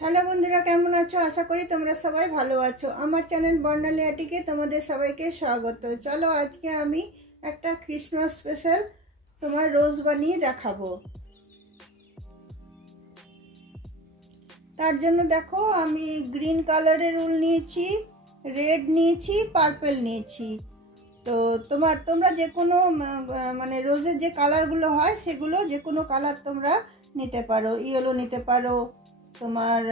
Hello বন্ধুরা, কেমন আছো? আশা করি তোমরা সবাই ভালো আছো। আমার চ্যানেল বর্ণালী আর্টিকে তোমাদের সবাইকে স্বাগত। চলো আজকে আমি একটা ক্রিসমাস স্পেশাল তোমার রোজ বানিয়ে দেখাবো। তার জন্য দেখো আমি গ্রিন কালারের উল নিয়েছি, রেড নিয়েছি, পার্পল নিয়েছি। তো তোমরা যে কোনো মানে রোজের যে কালারগুলো হয় সেগুলো যে কোনো কালার তোমরা নিতে পারো। ইয়েলো নিতে পারো, তোমার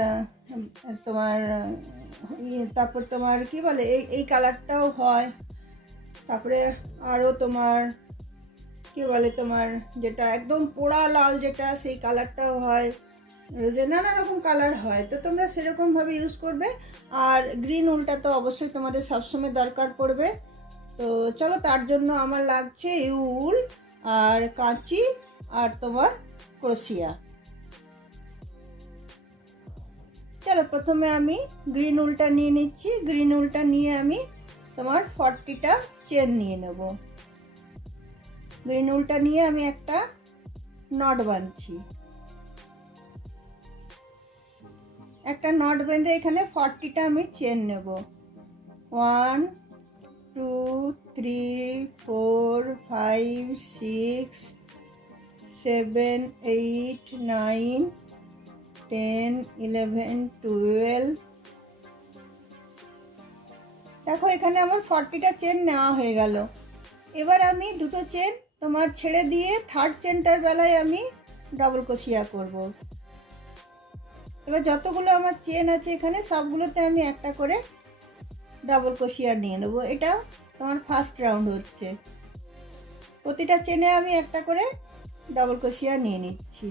তোমার তারপর তোমার কি বলে এই কালারটাও হয়। তারপরে আরও তোমার কি বলে তোমার যেটা একদম পোড়া লাল যেটা সেই কালারটাও হয়। রোজে নানা রকম কালার হয়, তো তোমরা সেরকমভাবে ইউজ করবে। আর গ্রিন উলটা তো অবশ্যই তোমাদের সবসময় দরকার পড়বে। তো চলো, তার জন্য আমার লাগছে উল আর কাঁচি আর তোমার ক্রোশিয়া। চলো প্রথমে আমি গ্রিন উলটা নিয়ে নিচ্ছি। গ্রিন উলটা নিয়ে আমি তোমার 40টা চেন নিয়ে নেব। গ্রিন উলটা নিয়ে আমি একটা নট বাঁধছি। একটা নট বেঁধে এখানে 40টা আমি চেন নেব। 1 2 3 4 5 6 7 8 9 10 11 12। দেখো এখানে আমার 40টা চেন নেওয়া হয়ে গেল। এবার আমি দুটো চেন তোমার ছেড়ে দিয়ে থার্ড চেনটার বেলায় আমি ডবল ক্রোশিয়া করব। এবার যতগুলো আমার চেন আছে এখানে সবগুলোতে আমি একটা করে ডবল ক্রোশিয়া নিয়ে নেব। এটা তোমার ফার্স্ট রাউন্ড হচ্ছে। প্রতিটা চেনে আমি একটা করে ডবল ক্রোশিয়া নিয়ে নিচ্ছি।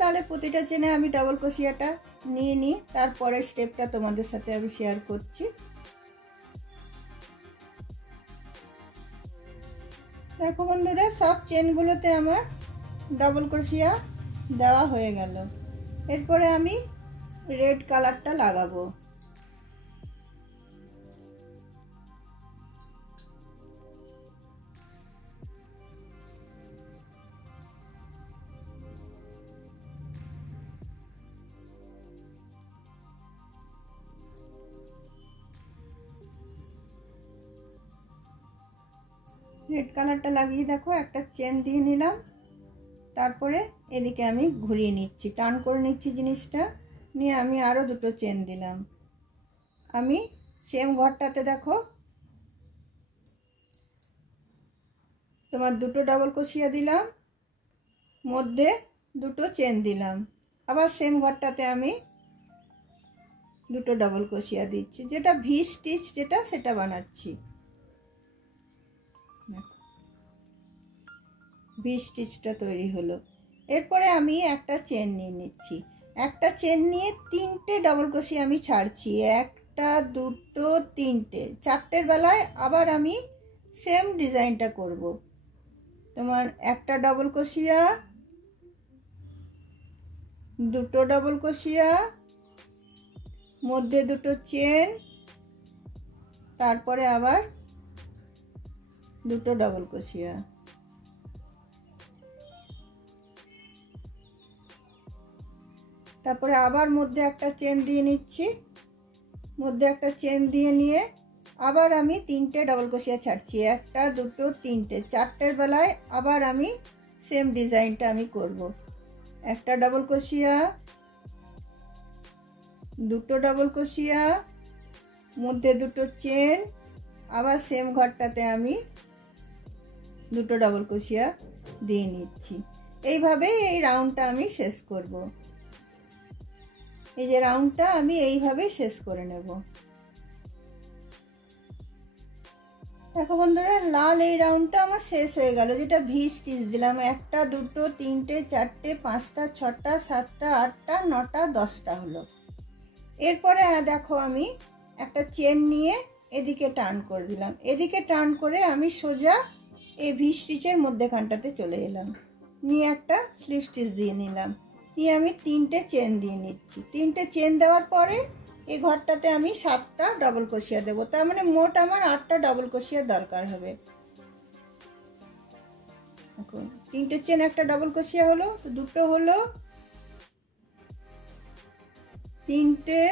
তাহলে প্রতিটা চেনে আমি ডবল ক্রোশিয়াটা নিয়ে নিই। তারপরের স্টেপটা তোমাদের সাথে আমি শেয়ার করছি। দেখো বন্ধুরা, সব চেনগুলোতে আমার ডবল ক্রোশিয়া দেওয়া হয়ে গেল। এরপরে আমি রেড কালারটা লাগাবো। রেড কালারটা লাগিয়ে দেখো একটা চেন দিয়ে নিলাম। তারপরে এদিকে আমি ঘুরিয়ে নিচ্ছি, টার্ন করে নিচ্ছি জিনিসটা নিয়ে আমি আরও দুটো চেন দিলাম। আমি সেম ঘরটাতে দেখো তোমার দুটো ডবল ক্রোশিয়া দিলাম, মধ্যে দুটো চেন দিলাম। আবার সেম ঘরটাতে আমি দুটো ডবল ক্রোশিয়া দিচ্ছি, যেটা ভি স্টিচ যেটা সেটা বানাচ্ছি। ভি স্টিচটা তৈরি হলো। এরপরে আমি একটা চেন নিয়ে নিচ্ছি। একটা চেন নিয়ে তিনটে ডবল ক্রোশিয়া আমি ছাড়ছি। একটা দুটো তিনটে, চারটের বেলায় আবার আমি সেম ডিজাইনটা করব। তোমার একটা ডবল ক্রোশিয়া, দুটো ডবল ক্রোশিয়া, মধ্যে দুটো চেন, তারপরে আবার দুটো ডবল ক্রোশিয়া। তারপরে আবার মধ্যে একটা চেন দিয়ে নিচ্ছি। মধ্যে একটা চেন দিয়ে নিয়ে আবার আমি তিনটে ডবল ক্রোশিয়া ছাড়ছি। একটা দুটো তিনটে, চারটের বেলায় আবার আমি সেম ডিজাইনটা আমি করব। একটা ডবল ক্রোশিয়া, দুটো ডবল ক্রোশিয়া, মধ্যে দুটো চেন, আবার সেম ঘরটাতে আমি দুটো ডবল ক্রোশিয়া দিয়ে নিচ্ছি। এইভাবে এই রাউন্ডটা আমি শেষ করব। এই যে রাউন্ডটা আমি এইভাবে শেষ করে নেব। দেখো বন্ধুরা, লাল এই রাউন্ডটা আমার শেষ হয়ে গেল, যেটা ভি স্টিচ দিলাম। একটা দুটো তিনটে চারটে পাঁচটা ছটা সাতটা আটটা নটা 10টা হলো। এরপরে দেখো আমি একটা চেন নিয়ে এদিকে টার্ন করে দিলাম। এদিকে টার্ন করে আমি সোজা এই ভি স্টিচের মধ্যেখানটাতে চলে এলাম, নিয়ে একটা স্লিপ স্টিচ দিয়ে নিলাম। নিয়ে আমি তিনটে চেন দিয়ে নিচ্ছি। তিনটে চেন দেওয়ার পরে এই ঘরটাতে আমি 7টা ডবল ক্রোশিয়া দেবো। তার মানে মোট আমার 8টা ডবল ক্রোশিয়া দরকার হবে। এখন তিনটে চেন একটা ডাবল ক্রোশিয়া হলো, দুটো হলো, তিনটে,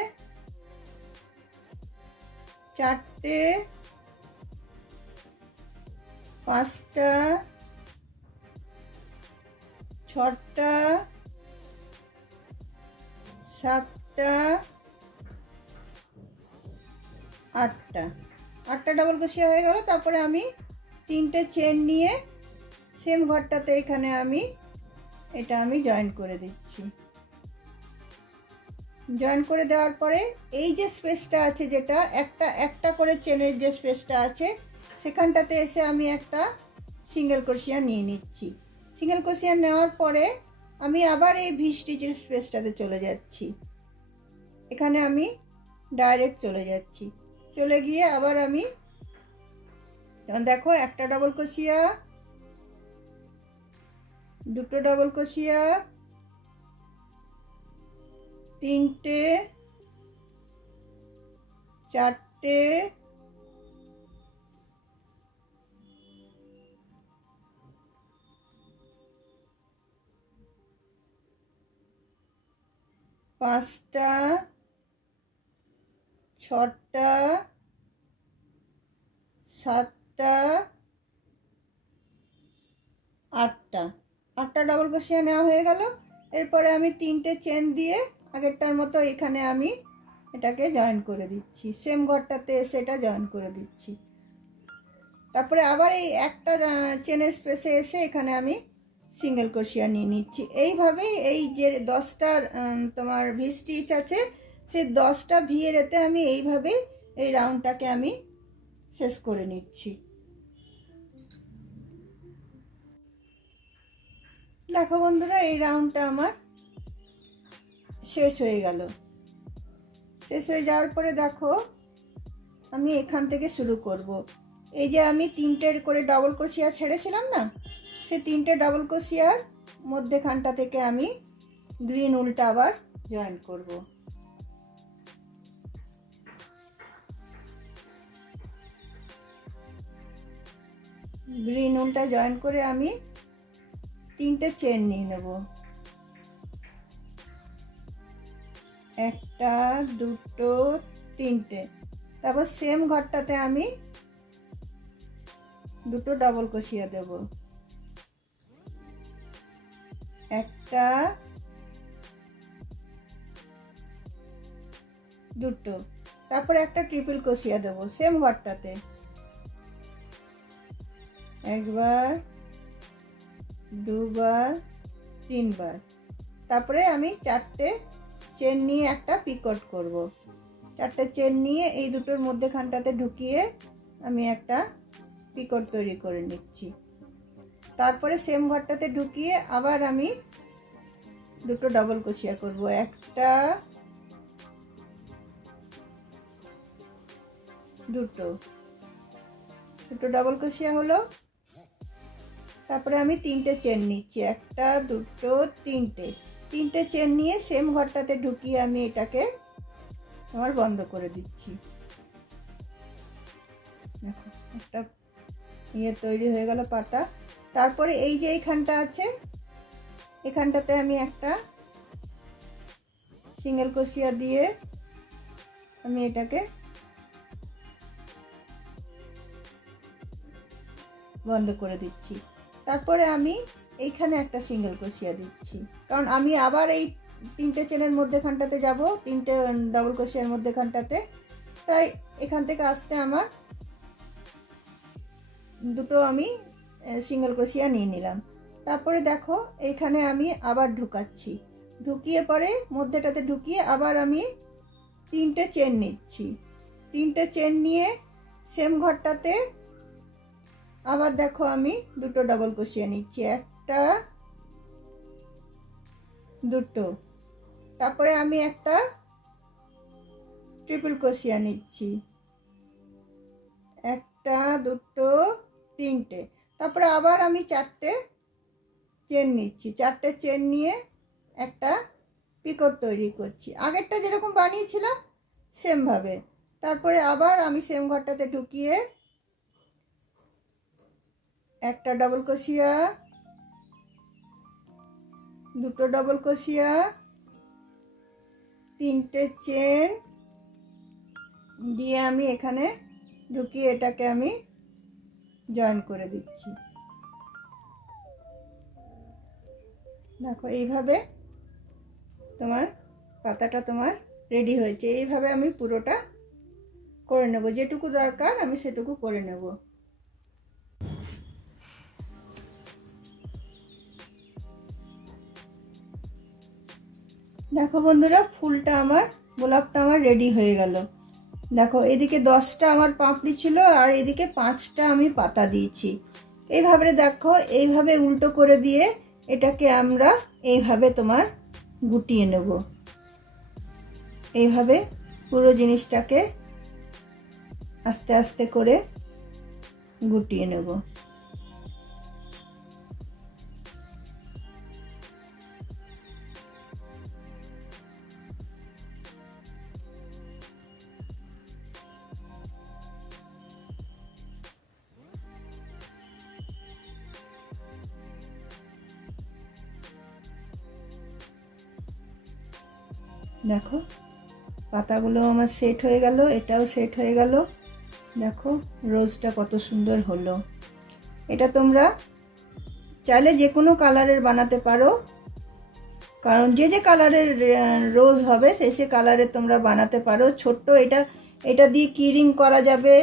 চারটে, পাঁচটা, ছটা, সাতটা, আটটা। আটটা ডাবল ক্রোশিয়া হয়ে গেল। তারপরে আমি তিনটে চেন নিয়ে সেম ঘরটাতে এখানে আমি এটা আমি জয়েন করে দিচ্ছি। জয়েন করে দেওয়ার পরে এই যে স্পেসটা আছে, যেটা একটা একটা করে চেনের যে স্পেসটা আছে, সেখানটাতে এসে আমি একটা সিঙ্গেল ক্রোশিয়া নিয়ে নিচ্ছি। সিঙ্গেল ক্রোশিয়া নেওয়ার পরে আমি আবার এই ভি স্টিচের স্পেসটাতে চলে যাচ্ছি। এখানে আমি ডাইরেক্ট চলে যাচ্ছি। চলে গিয়ে আবার আমি দেখো একটা ডাবল ক্রোশিয়া, দুটো ডাবল ক্রোশিয়া, তিনটে, চারটে, পাঁচটা, ছটা, সাতটা, আটটা। আটটা ডাবল ক্রোশিয়া নেওয়া হয়ে গেল। এরপরে আমি তিনটে চেন দিয়ে আগেরটার মতো এখানে আমি এটাকে জয়েন করে দিচ্ছি। সেম ঘরটাতে এসে এটা জয়েন করে দিচ্ছি। তারপরে আবার এই একটা চেনের স্পেসে এসে এখানে আমি সিঙ্গেল ক্রোশিয়া নিয়ে নিচ্ছি। এইভাবেই এই যে 10টা তোমার ভি স্টিচ আছে, সেই 10টা ভি এর এতে আমি এইভাবে এই রাউন্ডটাকে আমি শেষ করে নিচ্ছি। দেখো বন্ধুরা, এই রাউন্ডটা আমার শেষ হয়ে গেল। শেষ হয়ে যাওয়ার পরে দেখো আমি এখান থেকে শুরু করব। এই যে আমি তিনটে করে ডাবল ক্রোশিয়া ছেড়েছিলাম না, সেই তিনটে ডাবল ক্রোশিয়ার মধ্যেখানটা থেকে আমি গ্রিন উলটা আবার জয়েন করব। গ্রিন উলটা জয়েন করে আমি তিনটে চেন নিয়ে নেব। একটা, দুটো, তিনটে। তারপর সেম ঘরটাতে আমি দুটো ডাবল ক্রোশিয়া দেব। একটা, দুটো। তারপরে একটা ট্রিপল ক্রোশিয়া দেব সেম ঘরটাতে। একবার, দুবার, তিনবার। তারপরে আমি চারটে চেন নিয়ে একটা পিকট করব। চারটে চেন নিয়ে এই দুটোর মধ্যেখানটাতে ঢুকিয়ে আমি একটা পিকট তৈরি করে নিচ্ছি। তারপরে সেম ঘরটাতে ঢুকিয়ে আবার আমি দুটো ডাবল ক্রোশিয়া করব। একটা, দুটো, দুটো ডাবল ক্রোশিয়া হলো। তারপরে আমি তিনটে চেন নিচ্ছি। একটা, দুটো, তিনটে। তিনটে চেন নিয়ে সেম ঘরটাতে ঢুকিয়ে আমি এটাকে আমার বন্ধ করে দিচ্ছি। দেখো একটা তৈরি হয়ে গেল পাতা। তারপরে এই যে এইখানটা আছে, এখানটাতে আমি একটা সিঙ্গেল ক্রোশিয়া দিয়ে আমি এটাকে বন্ধ করে দিচ্ছি। তারপরে আমি এইখানে একটা সিঙ্গেল ক্রোশিয়া দিচ্ছি, কারণ আমি আবার এই তিনটে চেনের মধ্যেখানটাতে যাব, তিনটে ডাবল ক্রোশিয়ার মধ্যেখানটাতে। তাই এখান থেকে আসতে আমার দুটো আমি সিঙ্গেল ক্রোশিয়া নিয়ে নিলাম। তারপরে দেখো এইখানে আমি আবার ঢুকাচ্ছি। ঢুকিয়ে পরে মধ্যেটাতে ঢুকিয়ে আবার আমি তিনটে চেন নিচ্ছি। তিনটে চেন নিয়ে সেম ঘরটাতে আবার দেখো আমি দুটো ডাবল ক্রোশিয়া নিচ্ছি। একটা, দুটো। তারপরে আমি একটা ট্রিপল ক্রোশিয়া নিচ্ছি। একটা, দুটো, তিনটে। তারপরে আবার আমি চারটে চেন নিচ্ছি। চারটে চেন নিয়ে একটা পিকট তৈরি করছি, আগেরটা যেরকম বানিয়েছিলাম সেম ভাবে। তারপরে আবার আমি সেম ঘরটাতে ঢুকিয়ে একটা ডাবল ক্রোশিয়া, দুটো ডবল ক্রোশিয়া, তিনটে চেন দিয়ে আমি এখানে ঢুকিয়ে এটাকে আমি জয়েন করে দিচ্ছি। দেখো এইভাবে তোমার পাতাটা তোমার রেডি হয়েছে। এইভাবে আমি পুরোটা করে নেব, যেটুকু দরকার আমি সেটুকু করে নেব। দেখো বন্ধুরা, ফুলটা আমার, গোলাপটা আমার রেডি হয়ে গেল। দেখো এদিকে 10টা আমার পাপড়ি ছিল আর এদিকে 5টা আমি পাতা দিয়েছি। এইভাবে দেখো, এইভাবে উল্টো করে দিয়ে এটাকে আমরা এইভাবে তোমার গুটিয়ে নেব। এইভাবে পুরো জিনিসটাকে আস্তে আস্তে করে গুটিয়ে নেব। দেখো পাতাগুলো আমার সেট হয়ে গেল, এটাও সেট হয়ে গেল। দেখো রোজটা কত সুন্দর হলো। এটা তোমরা চাইলে যে কোনো কালারের বানাতে পারো, কারণ যে যে কালারের রোজ হবে সে কালারের তোমরা বানাতে পারো। ছোট্ট এটা দিয়ে কিরিং করা যাবে।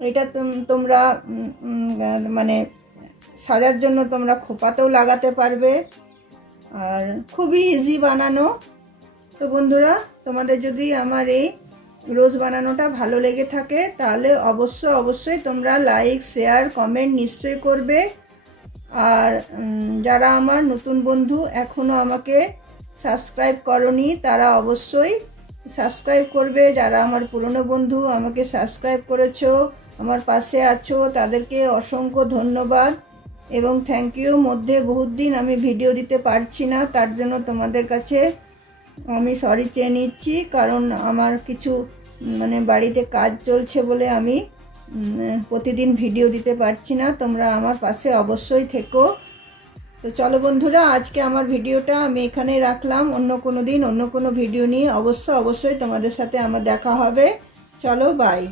এটা তোমরা মানে সাজার জন্য তোমরা খোপাতেও লাগাতে পারবে, আর খুবই ইজি বানানো। তো বন্ধুরা, তোমাদের যদি আমার এই রোজ বানানোটা ভালো লেগে থাকে তাহলে অবশ্যই তোমরা লাইক, শেয়ার, কমেন্ট নিশ্চয়ই করবে। আর যারা আমার নতুন বন্ধু এখনও আমাকে সাবস্ক্রাইব করনি তারা অবশ্যই সাবস্ক্রাইব করবে। যারা আমার পুরনো বন্ধু আমাকে সাবস্ক্রাইব করেছো, আমার পাশে আছো, তাদেরকে অসংখ্য ধন্যবাদ এবং থ্যাংক ইউ। মধ্যে বহুত দিন আমি ভিডিও দিতে পারছি না, তার জন্য তোমাদের কাছে আমি সরি চেয়ে নিচ্ছি, কারণ আমার কিছু মানে বাড়িতে কাজ চলছে বলে আমি প্রতিদিন ভিডিও দিতে পারছি না। তোমরা আমার পাশে অবশ্যই থেকো। তো চলো বন্ধুরা, আজকে আমার ভিডিওটা আমি এখানে রাখলাম। অন্য কোনো দিন অন্য কোনো ভিডিও নিয়ে অবশ্যই তোমাদের সাথে আমার দেখা হবে। চলো বাই।